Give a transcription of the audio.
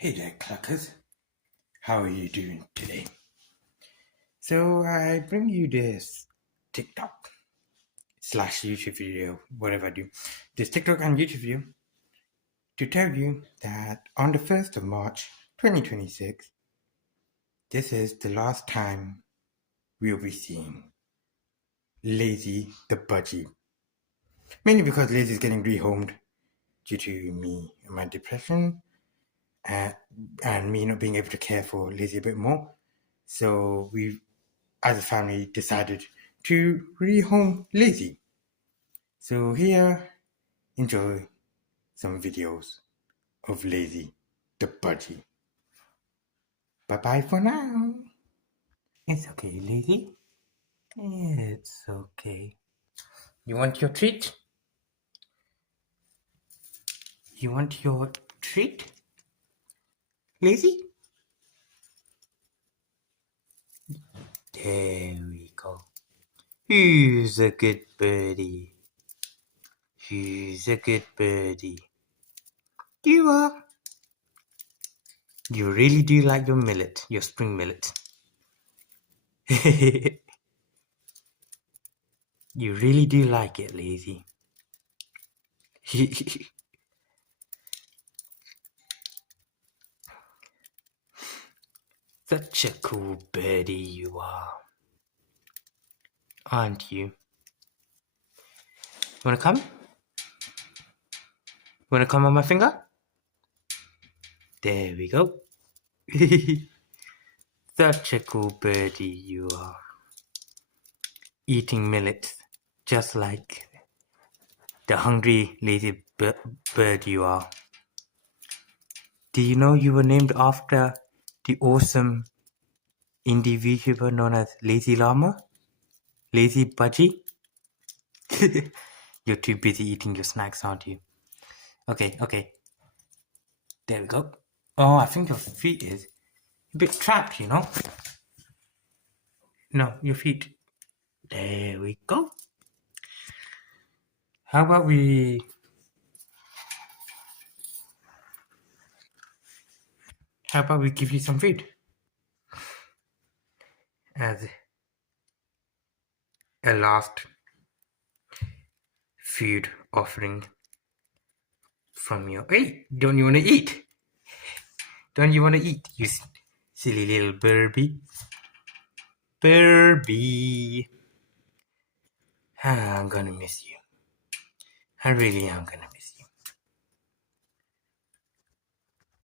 Hey there, cluckers. How are you doing today? So I bring you this TikTok / YouTube video, whatever I do. This TikTok and YouTube video to tell you that on the 1st of March 2026, this is the last time we'll be seeing Lazy the Budgie. Mainly because Lazy is getting rehomed due to me and my depression and me not being able to care for Lazy a bit more. So we, as a family, decided to rehome Lazy. So here, enjoy some videos of Lazy the Budgie. Bye-bye for now. It's okay, Lazy. It's okay. You want your treat? You want your treat? Lazy? There we go. Who's a good birdie? Who's a good birdie? You are. You really do like your millet, your spring millet. You really do like it, Lazy. Such a cool birdie you are. Aren't you? Wanna come? Wanna come on my finger? There we go. Such a cool birdie you are. Eating millets, just like the hungry, lazy bird you are. Do you know you were named after the awesome indie VTuber known as Lazy Llama? Lazy Budgie? You're too busy eating your snacks, aren't you? Okay. There we go. Oh, I think your feet is a bit trapped, you know? No, your feet. There we go. How about we give you some food as a last food offering from you. Hey, don't you want to eat? Don't you want to eat, you silly little Burby? Burby. I'm gonna miss you. I really am gonna